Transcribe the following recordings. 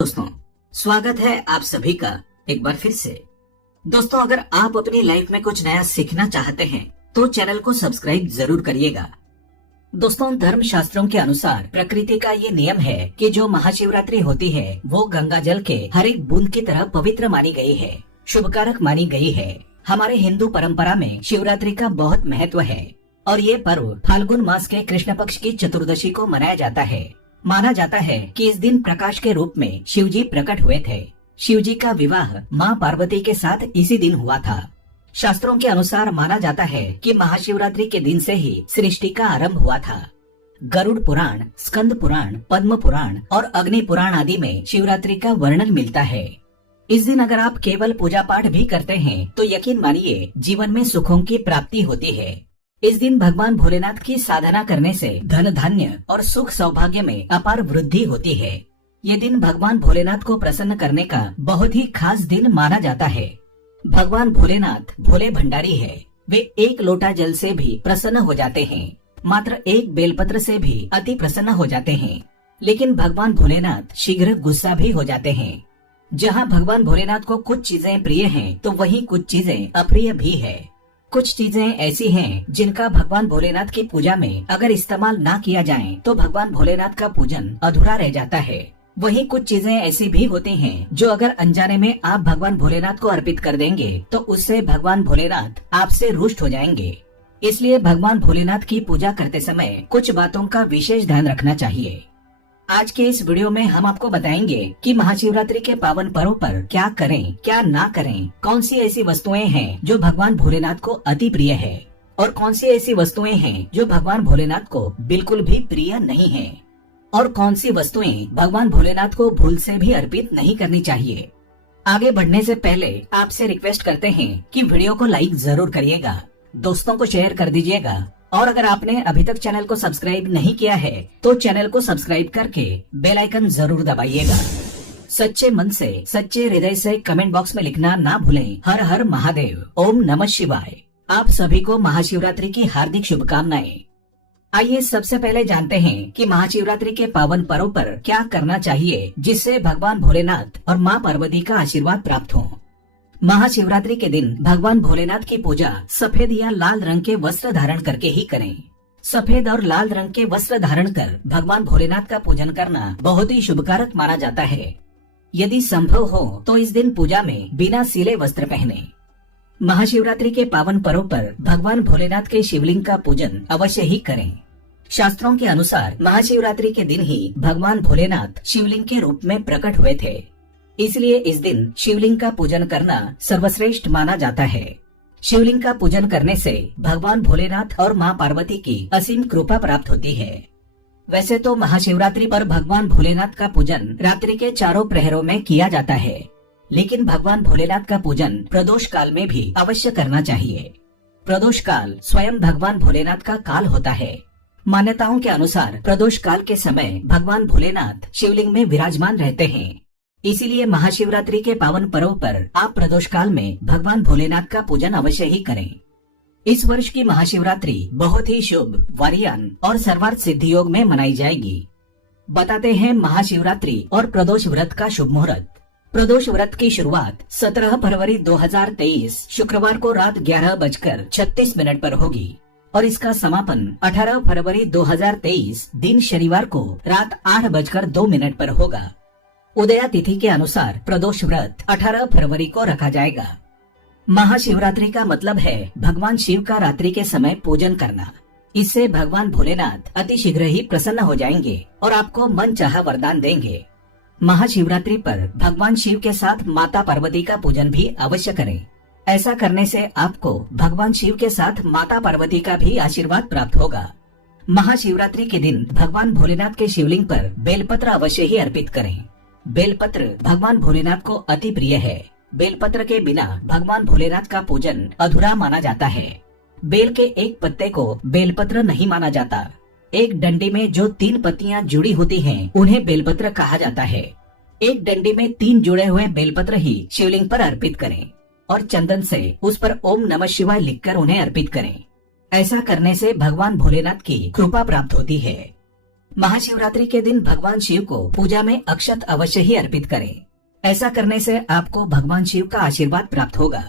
दोस्तों, स्वागत है आप सभी का एक बार फिर से। दोस्तों, अगर आप अपनी लाइफ में कुछ नया सीखना चाहते हैं तो चैनल को सब्सक्राइब जरूर करिएगा। दोस्तों, धर्म शास्त्रों के अनुसार प्रकृति का ये नियम है कि जो महाशिवरात्रि होती है वो गंगा जल के हर एक बूंद की तरह पवित्र मानी गई है, शुभकारक मानी गई है। हमारे हिंदू परंपरा में शिवरात्रि का बहुत महत्व है और ये पर्व फाल्गुन मास के कृष्ण पक्ष की चतुर्दशी को मनाया जाता है। माना जाता है कि इस दिन प्रकाश के रूप में शिव जी प्रकट हुए थे। शिव जी का विवाह मां पार्वती के साथ इसी दिन हुआ था। शास्त्रों के अनुसार माना जाता है कि महाशिवरात्रि के दिन से ही सृष्टि का आरंभ हुआ था। गरुड़ पुराण, स्कंद पुराण, पद्म पुराण और अग्नि पुराण आदि में शिवरात्रि का वर्णन मिलता है। इस दिन अगर आप केवल पूजा पाठ भी करते हैं तो यकीन मानिए जीवन में सुखों की प्राप्ति होती है। इस दिन भगवान भोलेनाथ की साधना करने से धन धान्य और सुख सौभाग्य में अपार वृद्धि होती है। ये दिन भगवान भोलेनाथ को प्रसन्न करने का बहुत ही खास दिन माना जाता है। भगवान भोलेनाथ भोले भंडारी है। वे एक लोटा जल से भी प्रसन्न हो जाते हैं, मात्र एक बेलपत्र से भी अति प्रसन्न हो जाते हैं। लेकिन भगवान भोलेनाथ शीघ्र गुस्सा भी हो जाते हैं। जहाँ भगवान भोलेनाथ को कुछ चीजें प्रिय हैं, तो वहीं कुछ चीजें अप्रिय भी है। कुछ चीजें ऐसी हैं जिनका भगवान भोलेनाथ की पूजा में अगर इस्तेमाल ना किया जाए तो भगवान भोलेनाथ का पूजन अधूरा रह जाता है। वहीं कुछ चीजें ऐसी भी होती हैं जो अगर अनजाने में आप भगवान भोलेनाथ को अर्पित कर देंगे तो उससे भगवान भोलेनाथ आपसे रुष्ट हो जाएंगे। इसलिए भगवान भोलेनाथ की पूजा करते समय कुछ बातों का विशेष ध्यान रखना चाहिए। आज के इस वीडियो में हम आपको बताएंगे कि महाशिवरात्रि के पावन पर्व पर क्या करें, क्या ना करें, कौन सी ऐसी वस्तुएं हैं जो भगवान भोलेनाथ को अति प्रिय है और कौन सी ऐसी वस्तुएं हैं जो भगवान भोलेनाथ को बिल्कुल भी प्रिय नहीं है और कौन सी वस्तुएं भगवान भोलेनाथ को भूल से भी अर्पित नहीं करनी चाहिए। आगे बढ़ने से पहले आपसे रिक्वेस्ट करते हैं कि वीडियो को लाइक जरूर करिएगा, दोस्तों को शेयर कर दीजिएगा और अगर आपने अभी तक चैनल को सब्सक्राइब नहीं किया है तो चैनल को सब्सक्राइब करके बेल आइकन जरूर दबाइएगा। सच्चे मन से, सच्चे हृदय से कमेंट बॉक्स में लिखना ना भूलें, हर हर महादेव, ओम नमः शिवाय। आप सभी को महाशिवरात्रि की हार्दिक शुभकामनाएं। आइए सबसे पहले जानते हैं कि महाशिवरात्रि के पावन पर्व पर क्या करना चाहिए जिससे भगवान भोलेनाथ और माँ पार्वती का आशीर्वाद प्राप्त हो। महाशिवरात्रि के दिन भगवान भोलेनाथ की पूजा सफेद या लाल रंग के वस्त्र धारण करके ही करें। सफेद और लाल रंग के वस्त्र धारण कर भगवान भोलेनाथ का पूजन करना बहुत ही शुभकारक माना जाता है। यदि संभव हो तो इस दिन पूजा में बिना सिले वस्त्र पहने। महाशिवरात्रि के पावन पर्व पर भगवान भोलेनाथ के शिवलिंग का पूजन अवश्य ही करें। शास्त्रों के अनुसार महाशिवरात्रि के दिन ही भगवान भोलेनाथ शिवलिंग के रूप में प्रकट हुए थे, इसलिए इस दिन शिवलिंग का पूजन करना सर्वश्रेष्ठ माना जाता है। शिवलिंग का पूजन करने से भगवान भोलेनाथ और माँ पार्वती की असीम कृपा प्राप्त होती है। वैसे तो महाशिवरात्रि पर भगवान भोलेनाथ का पूजन रात्रि के चारों प्रहरों में किया जाता है, लेकिन भगवान भोलेनाथ का पूजन प्रदोष काल में भी अवश्य करना चाहिए। प्रदोष काल स्वयं भगवान भोलेनाथ का काल होता है। मान्यताओं के अनुसार प्रदोष काल के समय भगवान भोलेनाथ शिवलिंग में विराजमान रहते हैं। इसीलिए महाशिवरात्रि के पावन पर्व पर आप प्रदोष काल में भगवान भोलेनाथ का पूजन अवश्य ही करें। इस वर्ष की महाशिवरात्रि बहुत ही शुभ, वरदान और सर्वार्थ सिद्धि योग में मनाई जाएगी। बताते हैं महाशिवरात्रि और प्रदोष व्रत का शुभ मुहूर्त। प्रदोष व्रत की शुरुआत 17 फरवरी 2023 शुक्रवार को रात 11:36 पर होगी और इसका समापन 18 फरवरी 2023 दिन शनिवार को रात 8:02 पर होगा। उदया तिथि के अनुसार प्रदोष व्रत 18 फरवरी को रखा जाएगा। महाशिवरात्रि का मतलब है भगवान शिव का रात्रि के समय पूजन करना। इससे भगवान भोलेनाथ अति शीघ्र ही प्रसन्न हो जाएंगे और आपको मनचाहा वरदान देंगे। महाशिवरात्रि पर भगवान शिव के साथ माता पार्वती का पूजन भी अवश्य करें। ऐसा करने से आपको भगवान शिव के साथ माता पार्वती का भी आशीर्वाद प्राप्त होगा। महाशिवरात्रि के दिन भगवान भोलेनाथ के शिवलिंग पर बेलपत्र अवश्य ही अर्पित करें। बेलपत्र भगवान भोलेनाथ को अति प्रिय है। बेलपत्र के बिना भगवान भोलेनाथ का पूजन अधूरा माना जाता है। बेल के एक पत्ते को बेलपत्र नहीं माना जाता। एक डंडी में जो 3 पत्तियां जुड़ी होती हैं, उन्हें बेलपत्र कहा जाता है। एक डंडी में 3 जुड़े हुए बेलपत्र ही शिवलिंग पर अर्पित करें और चंदन से उस पर ओम नमः शिवाय लिखकर उन्हें अर्पित करें। ऐसा करने से भगवान भोलेनाथ की कृपा प्राप्त होती है। महाशिवरात्रि के दिन भगवान शिव को पूजा में अक्षत अवश्य ही अर्पित करें। ऐसा करने से आपको भगवान शिव का आशीर्वाद प्राप्त होगा।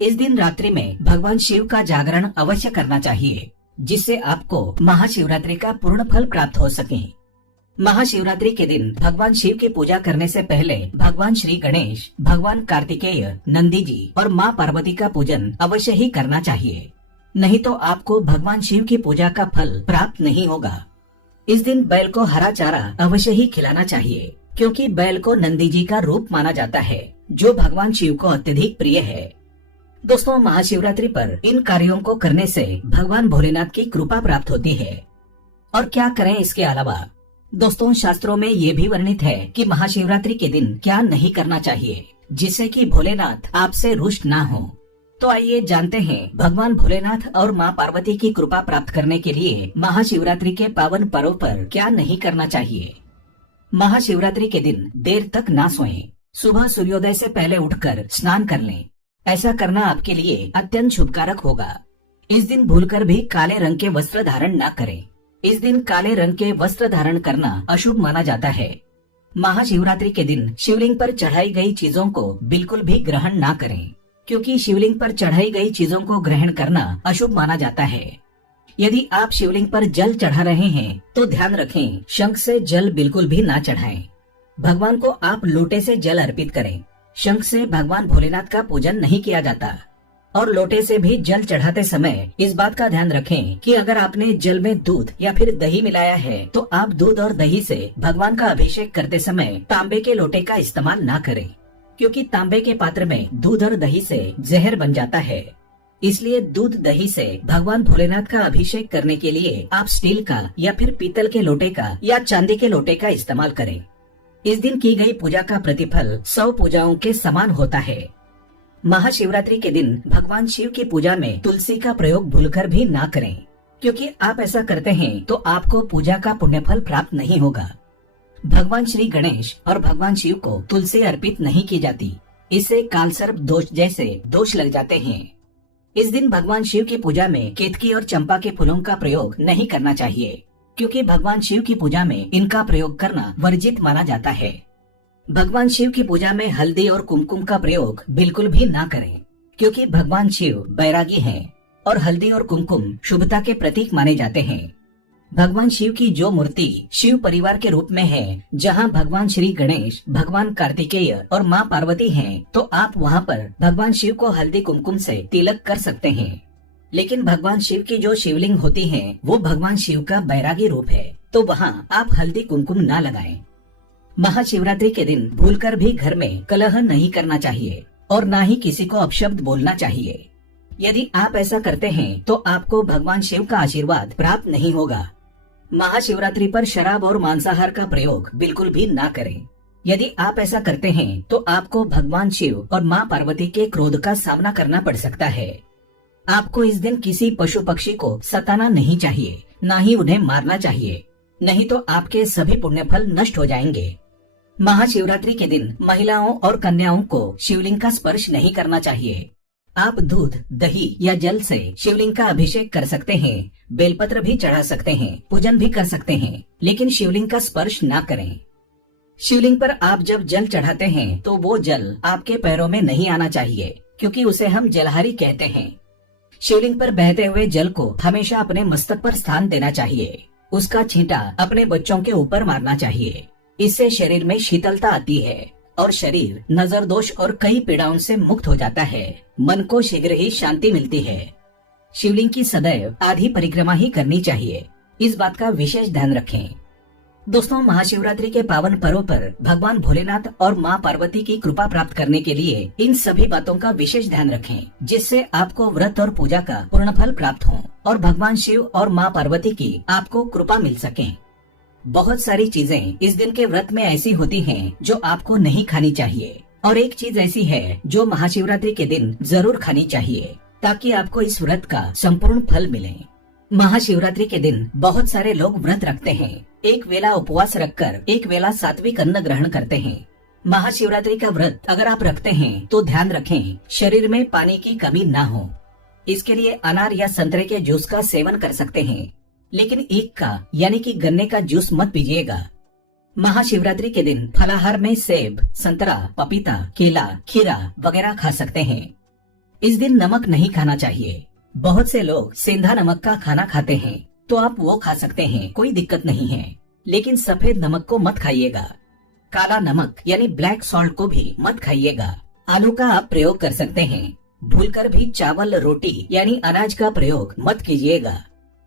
इस दिन रात्रि में भगवान शिव का जागरण अवश्य करना चाहिए, जिससे आपको महाशिवरात्रि का पूर्ण फल प्राप्त हो सके। महाशिवरात्रि के दिन भगवान शिव की पूजा करने से पहले भगवान श्री गणेश, भगवान कार्तिकेय, नंदी जी और माँ पार्वती का पूजन अवश्य ही करना चाहिए, नहीं तो आपको भगवान शिव की पूजा का फल प्राप्त नहीं होगा। इस दिन बैल को हरा चारा अवश्य ही खिलाना चाहिए, क्योंकि बैल को नंदी जी का रूप माना जाता है, जो भगवान शिव को अत्यधिक प्रिय है। दोस्तों, महाशिवरात्रि पर इन कार्यों को करने से भगवान भोलेनाथ की कृपा प्राप्त होती है। और क्या करें इसके अलावा? दोस्तों, शास्त्रों में ये भी वर्णित है कि महाशिवरात्रि के दिन क्या नहीं करना चाहिए, जिससे कि भोलेनाथ आपसे रुष्ट ना हो। तो आइए जानते हैं भगवान भोलेनाथ और माँ पार्वती की कृपा प्राप्त करने के लिए महाशिवरात्रि के पावन पर्व पर क्या नहीं करना चाहिए। महाशिवरात्रि के दिन देर तक ना सोएं। सुबह सूर्योदय से पहले उठकर स्नान कर लें। ऐसा करना आपके लिए अत्यंत शुभकारक होगा। इस दिन भूलकर भी काले रंग के वस्त्र धारण न करें। इस दिन काले रंग के वस्त्र धारण करना अशुभ माना जाता है। महाशिवरात्रि के दिन शिवलिंग पर चढ़ाई गई चीजों को बिल्कुल भी ग्रहण ना करें, क्योंकि शिवलिंग पर चढ़ाई गई चीजों को ग्रहण करना अशुभ माना जाता है। यदि आप शिवलिंग पर जल चढ़ा रहे हैं तो ध्यान रखें, शंख से जल बिल्कुल भी ना चढ़ाएं। भगवान को आप लोटे से जल अर्पित करें। शंख से भगवान भोलेनाथ का पूजन नहीं किया जाता। और लोटे से भी जल चढ़ाते समय इस बात का ध्यान रखें कि अगर आपने जल में दूध या फिर दही मिलाया है तो आप दूध और दही से भगवान का अभिषेक करते समय तांबे के लोटे का इस्तेमाल ना करें, क्योंकि तांबे के पात्र में दूध और दही से जहर बन जाता है। इसलिए दूध दही से भगवान भोलेनाथ का अभिषेक करने के लिए आप स्टील का या फिर पीतल के लोटे का या चांदी के लोटे का इस्तेमाल करें। इस दिन की गई पूजा का प्रतिफल 100 पूजाओं के समान होता है। महाशिवरात्रि के दिन भगवान शिव की पूजा में तुलसी का प्रयोग भूलकर भी ना करें, क्योंकि आप ऐसा करते हैं तो आपको पूजा का पुण्यफल प्राप्त नहीं होगा। भगवान श्री गणेश और भगवान शिव को तुलसी अर्पित नहीं की जाती, इससे कालसर्प दोष जैसे दोष लग जाते हैं। इस दिन भगवान शिव की पूजा में केतकी और चंपा के फूलों का प्रयोग नहीं करना चाहिए, क्योंकि भगवान शिव की पूजा में इनका प्रयोग करना वर्जित माना जाता है। भगवान शिव की पूजा में हल्दी और कुमकुम का प्रयोग बिल्कुल भी ना करें, क्योंकि भगवान शिव बैरागी हैं और हल्दी और कुमकुम शुभता के प्रतीक माने जाते हैं। भगवान शिव की जो मूर्ति शिव परिवार के रूप में है, जहां भगवान श्री गणेश, भगवान कार्तिकेय और माँ पार्वती हैं, तो आप वहां पर भगवान शिव को हल्दी कुमकुम से तिलक कर सकते हैं। लेकिन भगवान शिव की जो शिवलिंग होती है वो भगवान शिव का बैरागी रूप है, तो वहाँ आप हल्दी कुमकुम ना लगाएं। महाशिवरात्रि के दिन भूलकर भी घर में कलह नहीं करना चाहिए और ना ही किसी को अपशब्द बोलना चाहिए। यदि आप ऐसा करते हैं तो आपको भगवान शिव का आशीर्वाद प्राप्त नहीं होगा। महाशिवरात्रि पर शराब और मांसाहार का प्रयोग बिल्कुल भी ना करें। यदि आप ऐसा करते हैं तो आपको भगवान शिव और माँ पार्वती के क्रोध का सामना करना पड़ सकता है। आपको इस दिन किसी पशु पक्षी को सताना नहीं चाहिए, ना ही उन्हें मारना चाहिए, नहीं तो आपके सभी पुण्य फल नष्ट हो जाएंगे। महाशिवरात्रि के दिन महिलाओं और कन्याओं को शिवलिंग का स्पर्श नहीं करना चाहिए। आप दूध, दही या जल से शिवलिंग का अभिषेक कर सकते हैं, बेलपत्र भी चढ़ा सकते हैं, पूजन भी कर सकते हैं, लेकिन शिवलिंग का स्पर्श ना करें। शिवलिंग पर आप जब जल चढ़ाते हैं तो वो जल आपके पैरों में नहीं आना चाहिए, क्योंकि उसे हम जलहारी कहते हैं। शिवलिंग पर बहते हुए जल को हमेशा अपने मस्तक पर स्थान देना चाहिए। उसका छींटा अपने बच्चों के ऊपर मारना चाहिए। इससे शरीर में शीतलता आती है और शरीर नजर दोष और कई पीड़ाओं से मुक्त हो जाता है। मन को शीघ्र ही शांति मिलती है। शिवलिंग की सदैव आधी परिक्रमा ही करनी चाहिए, इस बात का विशेष ध्यान रखें। दोस्तों, महाशिवरात्रि के पावन पर्व पर भगवान भोलेनाथ और माँ पार्वती की कृपा प्राप्त करने के लिए इन सभी बातों का विशेष ध्यान रखें, जिससे आपको व्रत और पूजा का पूर्ण फल प्राप्त हो और भगवान शिव और माँ पार्वती की आपको कृपा मिल सके। बहुत सारी चीजें इस दिन के व्रत में ऐसी होती हैं जो आपको नहीं खानी चाहिए, और एक चीज ऐसी है जो महाशिवरात्रि के दिन जरूर खानी चाहिए, ताकि आपको इस व्रत का संपूर्ण फल मिले। महाशिवरात्रि के दिन बहुत सारे लोग व्रत रखते हैं। एक वेला उपवास रखकर एक वेला सात्विक अन्न ग्रहण करते हैं। महाशिवरात्रि का व्रत अगर आप रखते हैं तो ध्यान रखें, शरीर में पानी की कमी ना हो। इसके लिए अनार या संतरे के जूस का सेवन कर सकते हैं, लेकिन ईख का यानी कि गन्ने का जूस मत पीजिएगा। महाशिवरात्रि के दिन फलाहार में सेब, संतरा, पपीता, केला, खीरा वगैरह खा सकते हैं। इस दिन नमक नहीं खाना चाहिए। बहुत से लोग सेंधा नमक का खाना खाते हैं, तो आप वो खा सकते हैं, कोई दिक्कत नहीं है, लेकिन सफेद नमक को मत खाइएगा। काला नमक यानी ब्लैक सॉल्ट को भी मत खाइएगा। आलू का आप प्रयोग कर सकते हैं। भूलकर भी चावल, रोटी यानी अनाज का प्रयोग मत कीजिएगा।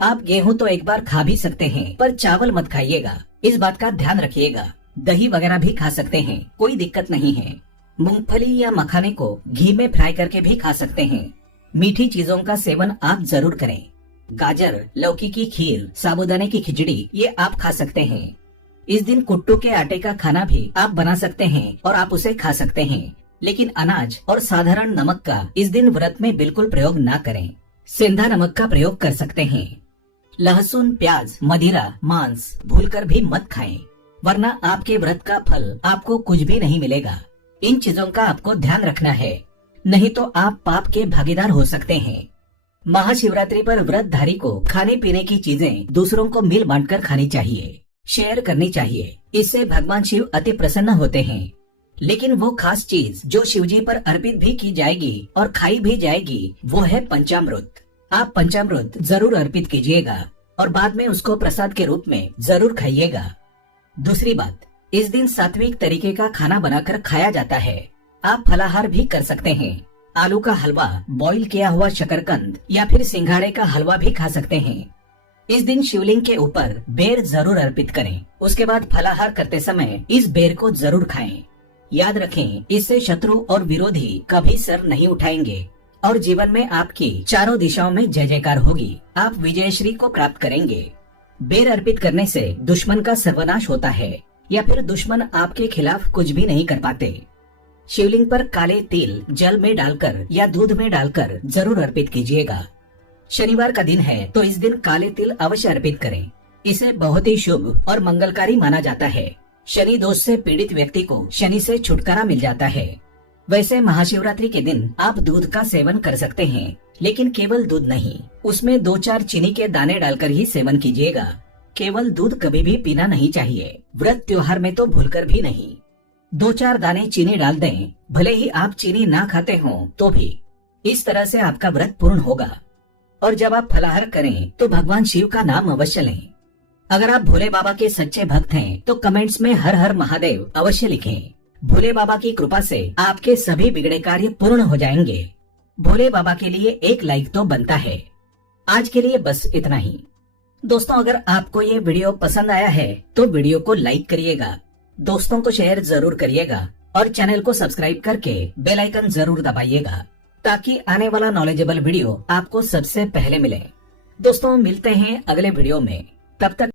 आप गेहूं तो एक बार खा भी सकते हैं, पर चावल मत खाइएगा, इस बात का ध्यान रखिएगा। दही वगैरह भी खा सकते हैं, कोई दिक्कत नहीं है। मूंगफली या मखाने को घी में फ्राई करके भी खा सकते हैं। मीठी चीजों का सेवन आप जरूर करें। गाजर, लौकी की खीर, साबूदाने की खिचड़ी ये आप खा सकते हैं। इस दिन कुट्टू के आटे का खाना भी आप बना सकते हैं और आप उसे खा सकते हैं, लेकिन अनाज और साधारण नमक का इस दिन व्रत में बिल्कुल प्रयोग ना करें। सेंधा नमक का प्रयोग कर सकते हैं। लहसुन, प्याज, मदिरा, मांस भूलकर भी मत खाएं, वरना आपके व्रत का फल आपको कुछ भी नहीं मिलेगा। इन चीजों का आपको ध्यान रखना है, नहीं तो आप पाप के भागीदार हो सकते हैं। महाशिवरात्रि पर व्रतधारी को खाने पीने की चीजें दूसरों को मिल बांटकर खानी चाहिए, शेयर करनी चाहिए। इससे भगवान शिव अति प्रसन्न होते हैं। लेकिन वो खास चीज जो शिवजी पर अर्पित भी की जाएगी और खाई भी जाएगी, वो है पंचामृत। आप पंचामृत जरूर अर्पित कीजिएगा और बाद में उसको प्रसाद के रूप में जरूर खाइएगा। दूसरी बात, इस दिन सात्विक तरीके का खाना बनाकर खाया जाता है। आप फलाहार भी कर सकते हैं। आलू का हलवा, बॉईल किया हुआ शकरकंद या फिर सिंघाड़े का हलवा भी खा सकते हैं। इस दिन शिवलिंग के ऊपर बेर जरूर अर्पित करें। उसके बाद फलाहार करते समय इस बेर को जरूर खाएं। याद रखें, इससे शत्रु और विरोधी कभी सर नहीं उठाएंगे और जीवन में आपकी चारों दिशाओं में जय जयकार होगी। आप विजयश्री को प्राप्त करेंगे। बेर अर्पित करने से दुश्मन का सर्वनाश होता है या फिर दुश्मन आपके खिलाफ कुछ भी नहीं कर पाते। शिवलिंग पर काले तिल जल में डालकर या दूध में डालकर जरूर अर्पित कीजिएगा। शनिवार का दिन है तो इस दिन काले तिल अवश्य अर्पित करें। इसे बहुत ही शुभ और मंगलकारी माना जाता है। शनि दोष से पीड़ित व्यक्ति को शनि से छुटकारा मिल जाता है। वैसे महाशिवरात्रि के दिन आप दूध का सेवन कर सकते हैं, लेकिन केवल दूध नहीं, उसमें 2-4 चीनी के दाने डालकर ही सेवन कीजिएगा। केवल दूध कभी भी पीना नहीं चाहिए, व्रत त्योहार में तो भूलकर भी नहीं। 2-4 दाने चीनी डाल दें, भले ही आप चीनी ना खाते हो तो भी। इस तरह से आपका व्रत पूर्ण होगा। और जब आप फलाहार करें तो भगवान शिव का नाम अवश्य लें। अगर आप भोले बाबा के सच्चे भक्त हैं तो कमेंट्स में हर हर महादेव अवश्य लिखें। भोले बाबा की कृपा से आपके सभी बिगड़े कार्य पूर्ण हो जाएंगे। भोले बाबा के लिए एक लाइक तो बनता है। आज के लिए बस इतना ही। दोस्तों, अगर आपको ये वीडियो पसंद आया है तो वीडियो को लाइक करिएगा, दोस्तों को शेयर जरूर करिएगा और चैनल को सब्सक्राइब करके बेल आइकन जरूर दबाइएगा, ताकि आने वाला नॉलेजेबल वीडियो आपको सबसे पहले मिले। दोस्तों, मिलते हैं अगले वीडियो में। तब तक